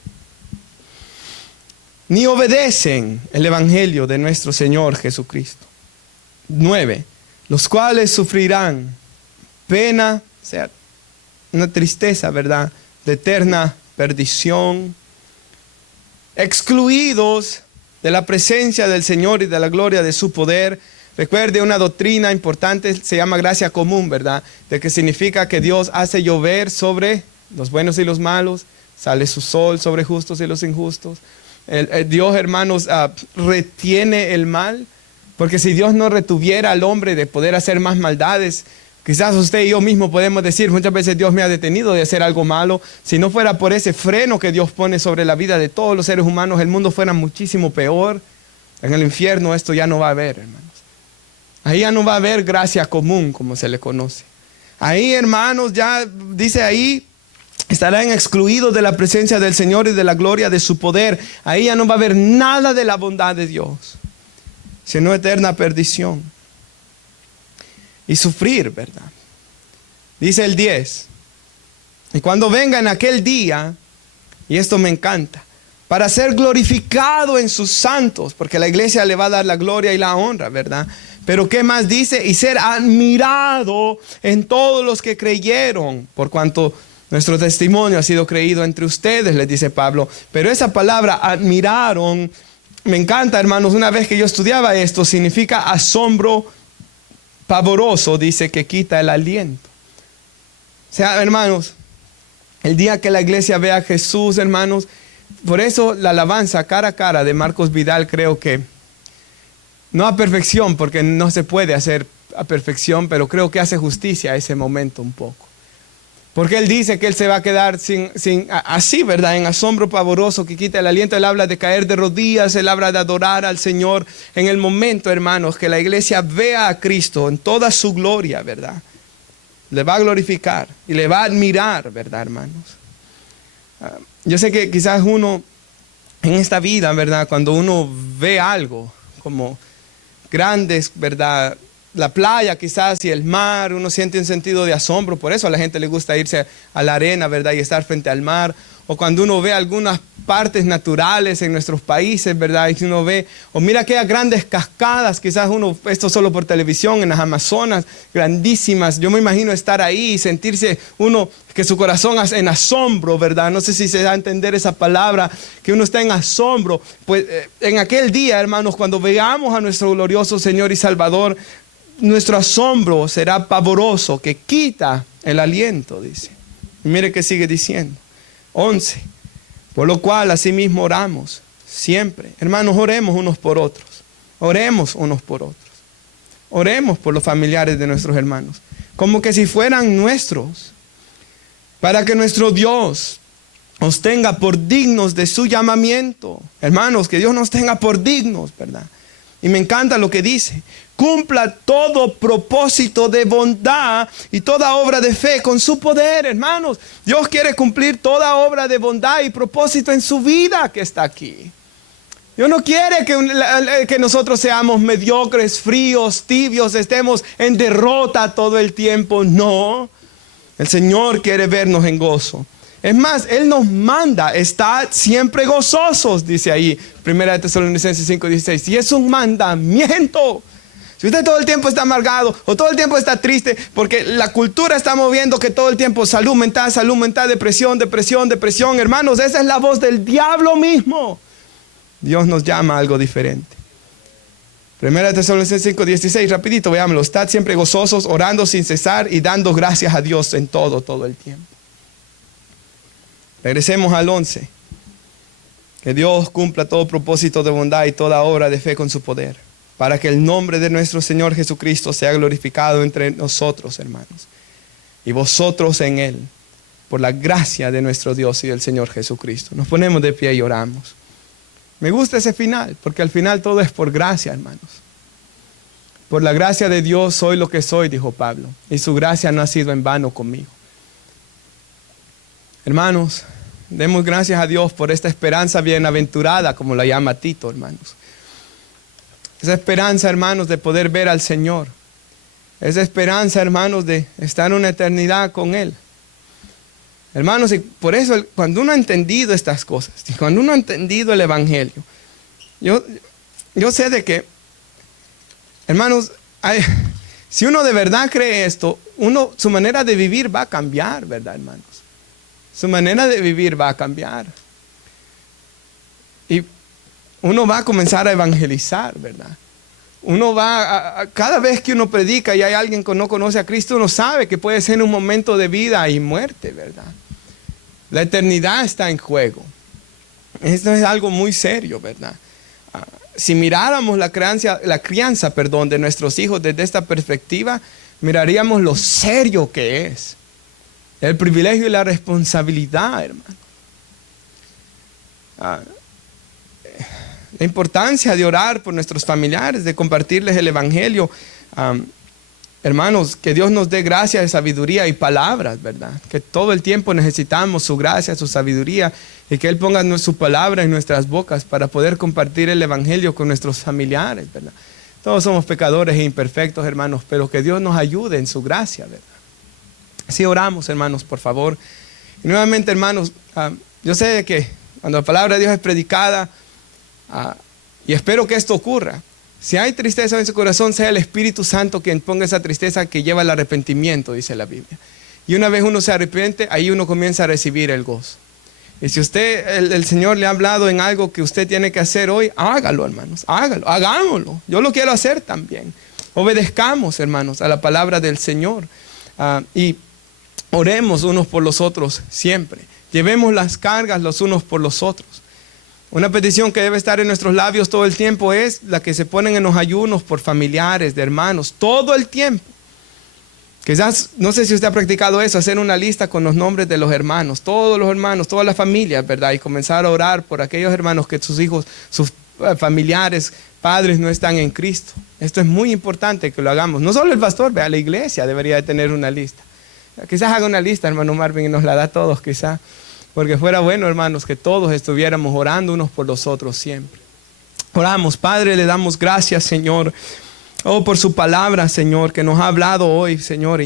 Ni obedecen el evangelio de nuestro Señor Jesucristo. 9. Los cuales sufrirán pena, o sea, una tristeza, ¿verdad? De eterna perdición. Excluidos de la presencia del Señor y de la gloria de su poder. Recuerde una doctrina importante, se llama gracia común, ¿verdad? De que significa que Dios hace llover sobre los buenos y los malos, sale su sol sobre justos y los injustos. Dios, hermanos, retiene el mal, porque si Dios no retuviera al hombre de poder hacer más maldades, quizás usted y yo mismo podemos decir, muchas veces Dios me ha detenido de hacer algo malo. Si no fuera por ese freno que Dios pone sobre la vida de todos los seres humanos, el mundo fuera muchísimo peor. En el infierno esto ya no va a haber, hermanos. Ahí ya no va a haber gracia común, como se le conoce. Ahí, hermanos, ya dice ahí, estarán excluidos de la presencia del Señor y de la gloria de su poder. Ahí ya no va a haber nada de la bondad de Dios, sino eterna perdición. Y sufrir, ¿verdad? Dice el 10. Y cuando venga en aquel día, y esto me encanta, para ser glorificado en sus santos, porque la iglesia le va a dar la gloria y la honra, ¿verdad? Pero ¿qué más dice? Y ser admirado en todos los que creyeron, por cuanto nuestro testimonio ha sido creído entre ustedes, les dice Pablo. Pero esa palabra admiraron, me encanta, hermanos. Una vez que yo estudiaba esto, significa asombro pavoroso, dice que quita el aliento. O sea, hermanos, el día que la iglesia vea a Jesús, hermanos, por eso la alabanza cara a cara de Marcos Vidal, creo que no a perfección, porque no se puede hacer a perfección, pero creo que hace justicia a ese momento un poco. Porque él dice que él se va a quedar así, ¿verdad? En asombro pavoroso que quita el aliento. Él habla de caer de rodillas, él habla de adorar al Señor. En el momento, hermanos, que la iglesia vea a Cristo en toda su gloria, ¿verdad? Le va a glorificar y le va a admirar, ¿verdad, hermanos? Yo sé que quizás uno en esta vida, ¿verdad? Cuando uno ve algo como grandes, ¿verdad? La playa quizás y el mar, uno siente un sentido de asombro. Por eso a la gente le gusta irse a la arena, ¿verdad? Y estar frente al mar. O cuando uno ve algunas partes naturales en nuestros países, ¿verdad? Y uno ve, o mira aquellas grandes cascadas, quizás uno, esto solo por televisión, en las Amazonas, grandísimas. Yo me imagino estar ahí y sentirse uno, que su corazón es en asombro, ¿verdad? No sé si se da a entender esa palabra, que uno está en asombro. Pues en aquel día, hermanos, cuando veamos a nuestro glorioso Señor y Salvador, nuestro asombro será pavoroso, que quita el aliento, dice. Y mire que sigue diciendo. 11. Por lo cual asimismo oramos siempre. Hermanos, oremos unos por otros. Oremos unos por otros. Oremos por los familiares de nuestros hermanos, como que si fueran nuestros, para que nuestro Dios nos tenga por dignos de su llamamiento. Hermanos, que Dios nos tenga por dignos, ¿verdad? Y me encanta lo que dice. Cumpla todo propósito de bondad y toda obra de fe con su poder, hermanos. Dios quiere cumplir toda obra de bondad y propósito en su vida que está aquí. Dios no quiere que nosotros seamos mediocres, fríos, tibios, estemos en derrota todo el tiempo. No, el Señor quiere vernos en gozo. Es más, Él nos manda, estad siempre gozosos, dice ahí, 1 Tesalonicenses 5:16. Y es un mandamiento. Si usted todo el tiempo está amargado o todo el tiempo está triste, porque la cultura está moviendo que todo el tiempo salud mental, depresión, hermanos, esa es la voz del diablo mismo. Dios nos llama a algo diferente. 1 Tesalonicenses 5:16, rapidito, veámoslo. Estad siempre gozosos, orando sin cesar y dando gracias a Dios en todo el tiempo. Regresemos al 11. Que Dios cumpla todo propósito de bondad y toda obra de fe con su poder, para que el nombre de nuestro Señor Jesucristo sea glorificado entre nosotros, hermanos, y vosotros en Él, por la gracia de nuestro Dios y del Señor Jesucristo. Nos ponemos de pie y oramos. Me gusta ese final, porque al final todo es por gracia, hermanos. Por la gracia de Dios soy lo que soy, dijo Pablo, y su gracia no ha sido en vano conmigo. Hermanos, demos gracias a Dios por esta esperanza bienaventurada, como la llama Tito, hermanos. Esa esperanza, hermanos, de poder ver al Señor. Esa esperanza, hermanos, de estar en una eternidad con Él. Hermanos, y por eso cuando uno ha entendido estas cosas, cuando uno ha entendido el Evangelio, yo sé de que, hermanos, si uno de verdad cree esto, su manera de vivir va a cambiar, ¿verdad, hermanos? Su manera de vivir va a cambiar. Y uno va a comenzar a evangelizar, ¿verdad? Uno va cada vez que uno predica y hay alguien que no conoce a Cristo, uno sabe que puede ser un momento de vida y muerte, ¿verdad? La eternidad está en juego. Esto es algo muy serio, ¿verdad? Si miráramos la crianza, de nuestros hijos desde esta perspectiva, miraríamos lo serio que es. El privilegio y la responsabilidad, hermano. La importancia de orar por nuestros familiares, de compartirles el Evangelio. Hermanos, que Dios nos dé gracia, sabiduría y palabras, ¿verdad? Que todo el tiempo necesitamos su gracia, su sabiduría, y que Él ponga su palabra en nuestras bocas para poder compartir el Evangelio con nuestros familiares, ¿verdad? Todos somos pecadores e imperfectos, hermanos, pero que Dios nos ayude en su gracia, ¿verdad? Así oramos, hermanos, por favor. Y nuevamente, hermanos, yo sé que cuando la palabra de Dios es predicada, y espero que esto ocurra, si hay tristeza en su corazón, sea el Espíritu Santo quien ponga esa tristeza que lleva al arrepentimiento, dice la Biblia. Y una vez uno se arrepiente, ahí uno comienza a recibir el gozo. Y si el Señor le ha hablado en algo que usted tiene que hacer hoy, hágalo, hermanos, hágalo, hagámoslo. Yo lo quiero hacer también. Obedezcamos, hermanos, a la palabra del Señor. Y oremos unos por los otros siempre. Llevemos las cargas los unos por los otros. Una petición que debe estar en nuestros labios todo el tiempo es la que se ponen en los ayunos por familiares, de hermanos, todo el tiempo. Quizás, no sé si usted ha practicado eso, hacer una lista con los nombres de los hermanos, todos los hermanos, todas las familias, ¿verdad? Y comenzar a orar por aquellos hermanos que sus hijos, sus familiares, padres no están en Cristo. Esto es muy importante que lo hagamos. No solo el pastor, vea, la iglesia debería de tener una lista. Quizás haga una lista, hermano Marvin, y nos la da a todos, quizás. Porque fuera bueno, hermanos, que todos estuviéramos orando unos por los otros siempre. Oramos, Padre, le damos gracias, Señor. Oh, por su palabra, Señor, que nos ha hablado hoy, Señor.